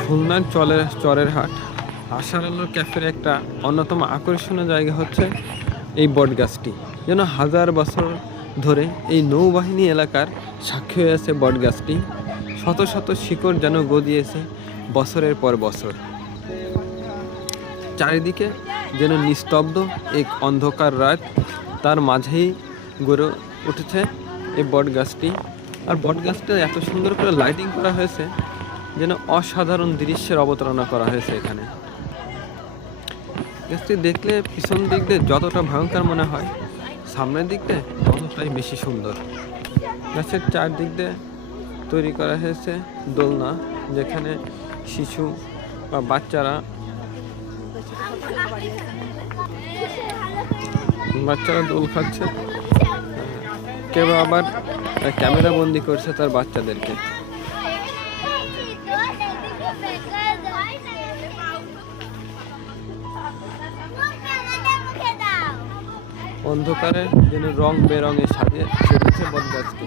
খুলনার চরের হাট আশার আলোর ক্যাফের একটা অন্যতম আকর্ষণীয় জায়গা হচ্ছে এই বটগাছটি। যেন হাজার বছর ধরে এই নৌবাহিনী এলাকার সাক্ষী হয়ে আছে বটগাছটি। শত শত শিকড় যেন গদিয়েছে বছরের পর বছর। চারিদিকে যেন নিস্তব্ধ এক অন্ধকার রাত, তার মাঝেই গড়ে উঠেছে এই বটগাছটি। আর বটগাছটা এত সুন্দর করে লাইটিং করা হয়েছে যেন অসাধারণ দৃশ্যের অবতারণা করা হয়েছে এখানে। গাছটি দেখলে পিছন দিক দিয়ে যতটা ভয়ঙ্কর মনে হয়, সামনের দিক দিয়ে ততটাই বেশি সুন্দর। গাছের চারদিক দিয়ে তৈরি করা হয়েছে দোলনা, যেখানে শিশু বা বাচ্চারা দোল খাচ্ছে। কেউ আবার ক্যামেরা বন্দি করছে তার বাচ্চাদেরকে। অন্ধকারে যেন রং বেরঙে সেজেছে বটগাছটি।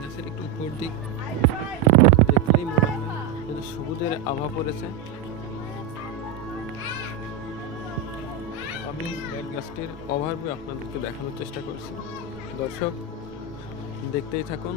গাছের একটু উপর দিক দেখলেই মনে হয় যেন সবুজের আভা পড়েছে। আমি বটগাছটির ওভারভিউ আপনাদেরকে দেখানোর চেষ্টা করছি। দর্শক দেখতেই থাকুন।